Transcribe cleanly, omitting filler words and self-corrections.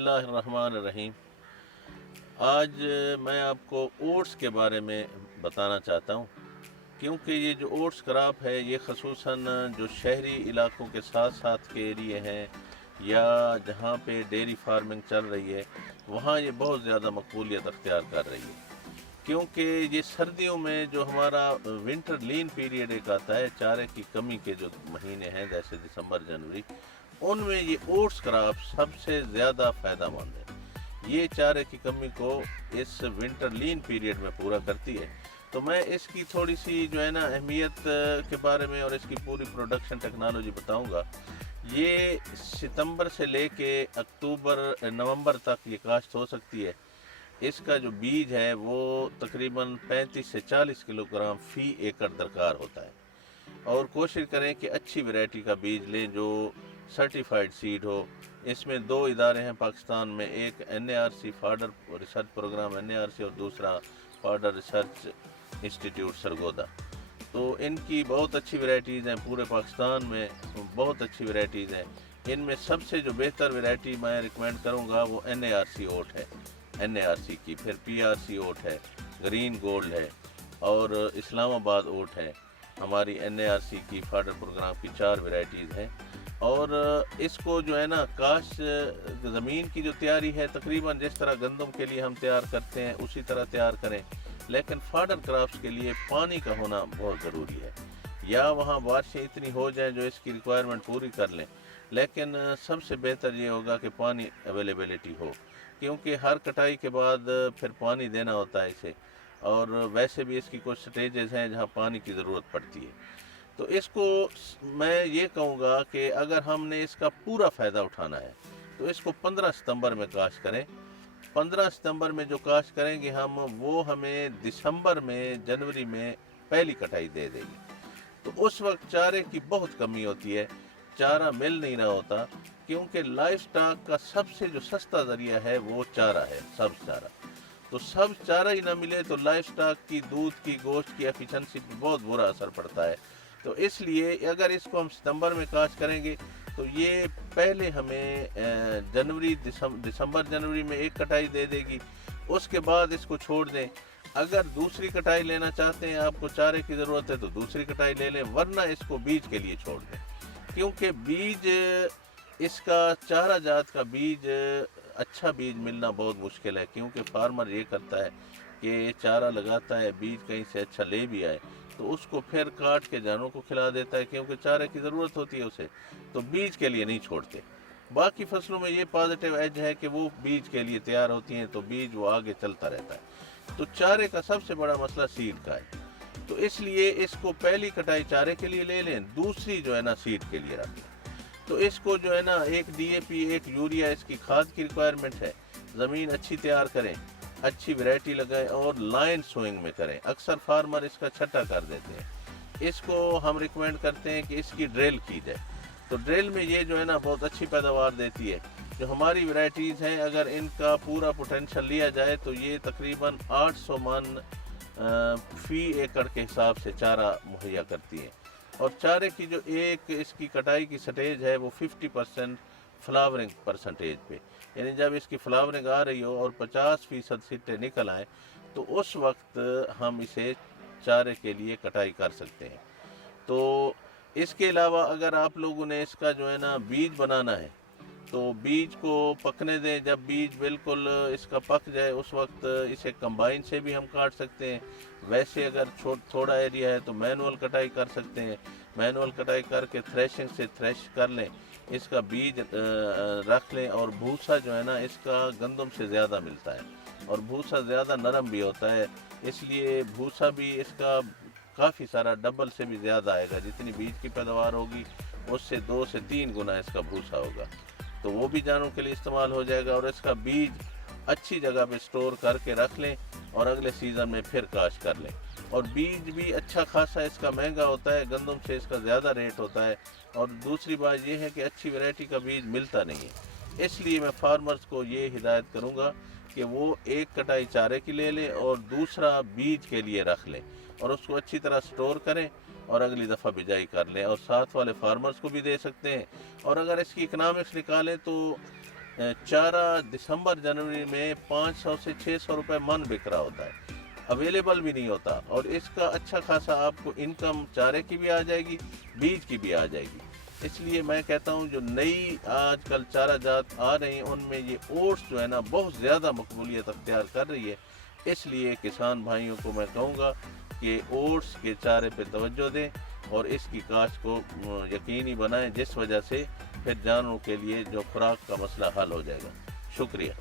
बिस्मिल्लाहिर्रहमानिर्रहीम। आज मैं आपको ओट्स के बारे में बताना चाहता हूँ, क्योंकि ये जो ओट्स क्रॉप है ये ख़ुसूसन जो शहरी इलाकों के साथ साथ के एरिए हैं या जहाँ पे डेयरी फार्मिंग चल रही है, वहाँ ये बहुत ज़्यादा मकबूलियत अख्तियार कर रही है। क्योंकि ये सर्दियों में जो हमारा विंटर लीन पीरियड एक आता है, चारे की कमी के जो महीने हैं जैसे दिसंबर जनवरी, उनमें ये ओट्स क्रॉप सबसे ज़्यादा फ़ायदेमंद है। ये चारे की कमी को इस विंटर लीन पीरियड में पूरा करती है। तो मैं इसकी थोड़ी सी जो है ना अहमियत के बारे में और इसकी पूरी प्रोडक्शन टेक्नोलॉजी बताऊंगा। ये सितंबर से लेके अक्टूबर नवंबर तक ये काश्त हो सकती है। इसका जो बीज है वो तकरीबन 35 से 40 किलोग्राम फ़ी एकड़ दरकार होता है। और कोशिश करें कि अच्छी वैरायटी का बीज लें जो सर्टिफाइड सीड हो। इसमें दो इदारे हैं पाकिस्तान में, एक NARC फाडर रिसर्च प्रोग्राम NARC और दूसरा फाडर रिसर्च इंस्टीट्यूट सरगोदा। तो इनकी बहुत अच्छी वैरायटीज़ हैं, पूरे पाकिस्तान में बहुत अच्छी वैरायटीज़ हैं। इनमें सबसे जो बेहतर वैरायटी मैं रिकमेंड करूँगा वो NARC ओट है, NARC की। फिर PRC ओट है, ग्रीन गोल्ड है और इस्लामाबाद ओट है। हमारी NARC की फाडर प्रोग्राम की 4 वैरायटीज़ हैं। और इसको जो है ना काश्त ज़मीन की जो तैयारी है तकरीबन जिस तरह गंदम के लिए हम तैयार करते हैं उसी तरह तैयार करें, लेकिन फाडर क्रॉप्स के लिए पानी का होना बहुत ज़रूरी है। या वहाँ बारिशें इतनी हो जाएं जो इसकी रिक्वायरमेंट पूरी कर लें, लेकिन सबसे बेहतर ये होगा कि पानी अवेलेबिलिटी हो, क्योंकि हर कटाई के बाद फिर पानी देना होता है इसे। और वैसे भी इसकी कुछ स्टेजेस हैं जहाँ पानी की ज़रूरत पड़ती है। तो इसको मैं ये कहूँगा कि अगर हमने इसका पूरा फ़ायदा उठाना है तो इसको 15 सितंबर में काश्त करें। 15 सितंबर में जो काश्त करेंगे हम, वो हमें दिसंबर में जनवरी में पहली कटाई दे देगी। तो उस वक्त चारे की बहुत कमी होती है, चारा मिल नहीं रहा होता, क्योंकि लाइफ स्टॉक का सबसे जो सस्ता ज़रिया है वो चारा है, सब्ज़ चारा। तो सब्ज़ चारा ही ना मिले तो लाइफ स्टॉक की, दूध की, गोश्त की एफिशिएंसी पर बहुत बुरा असर पड़ता है। तो इसलिए अगर इसको हम सितंबर में काश्त करेंगे तो ये पहले हमें दिसंबर जनवरी में एक कटाई दे देगी। उसके बाद इसको छोड़ दें। अगर दूसरी कटाई लेना चाहते हैं, आपको चारे की ज़रूरत है तो दूसरी कटाई ले लें, वरना इसको बीज के लिए छोड़ दें। क्योंकि बीज इसका चारा जात का बीज अच्छा बीज मिलना बहुत मुश्किल है, क्योंकि फार्मर ये करता है कि चारा लगाता है, बीज कहीं से अच्छा ले भी आए तो उसको फिर काट के जानवरों को खिला देता है, क्योंकि चारे की ज़रूरत होती है उसे, तो बीज के लिए नहीं छोड़ते। बाकी फसलों में ये पॉजिटिव एज है कि वो बीज के लिए तैयार होती हैं, तो बीज वो आगे चलता रहता है। तो चारे का सबसे बड़ा मसला सीड का है, तो इसलिए इसको पहली कटाई चारे के लिए ले लें, दूसरी जो है ना सीड के लिए रख लें। तो इसको जो है ना एक DAP, एक यूरिया इसकी खाद की रिक्वायरमेंट है। ज़मीन अच्छी तैयार करें, अच्छी वैरायटी लगाएं और लाइन सोइंग में करें। अक्सर फार्मर इसका छट्टा कर देते हैं। इसको हम रिकमेंड करते हैं कि इसकी ड्रिल की जाए। तो ड्रिल में ये जो है ना बहुत अच्छी पैदावार देती है। जो हमारी वैरायटीज़ हैं, अगर इनका पूरा पोटेंशियल लिया जाए तो ये तकरीबन 800 मन फ़ी एकड़ के हिसाब से चारा मुहैया करती हैं। और चारे की जो एक इसकी कटाई की स्टेज है वो 50% फ्लावरिंग परसेंटेज पे, यानी जब इसकी फ्लावरिंग आ रही हो और 50% सिट्टे निकल आए तो उस वक्त हम इसे चारे के लिए कटाई कर सकते हैं। तो इसके अलावा अगर आप लोगों ने इसका जो है ना बीज बनाना है तो बीज को पकने दें। जब बीज बिल्कुल इसका पक जाए उस वक्त इसे कंबाइन से भी हम काट सकते हैं। वैसे अगर थोड़ा एरिया है तो मैनुअल कटाई कर सकते हैं। मैनुअल कटाई करके थ्रेशिंग से थ्रेश कर लें, इसका बीज रख लें। और भूसा जो है ना इसका गंदम से ज़्यादा मिलता है और भूसा ज़्यादा नरम भी होता है, इसलिए भूसा भी इसका काफ़ी सारा डबल से भी ज़्यादा आएगा। जितनी बीज की पैदावार होगी उससे 2 से 3 गुना इसका भूसा होगा, तो वो भी जानवरों के लिए इस्तेमाल हो जाएगा। और इसका बीज अच्छी जगह पे स्टोर करके रख लें और अगले सीज़न में फिर काश्त कर लें। और बीज भी अच्छा खासा इसका महंगा होता है, गंदम से इसका ज़्यादा रेट होता है। और दूसरी बात यह है कि अच्छी वैरायटी का बीज मिलता नहीं है, इसलिए मैं फार्मर्स को ये हिदायत करूँगा कि वो एक कटाई चारे की ले लें और दूसरा बीज के लिए रख लें और उसको अच्छी तरह स्टोर करें और अगली दफ़ा बिजाई कर लें और साथ वाले फार्मर्स को भी दे सकते हैं। और अगर इसकी इकनॉमिक्स निकालें तो चारा दिसंबर जनवरी में 500 से 600 रुपए मन बिक रहा होता है, अवेलेबल भी नहीं होता, और इसका अच्छा खासा आपको इनकम चारे की भी आ जाएगी, बीज की भी आ जाएगी। इसलिए मैं कहता हूँ जो नई आजकल चारा जात आ रही हैं उनमें ये ओट्स जो है ना बहुत ज़्यादा मकबूलियत अख्तियार कर रही है। इसलिए किसान भाइयों को मैं कहूँगा कि ओट्स के चारे पे तवज्जो दें और इसकी काश्त को यकीनी बनाएं, जिस वजह से फिर जानवरों के लिए जो खुराक का मसला हल हो जाएगा। शुक्रिया।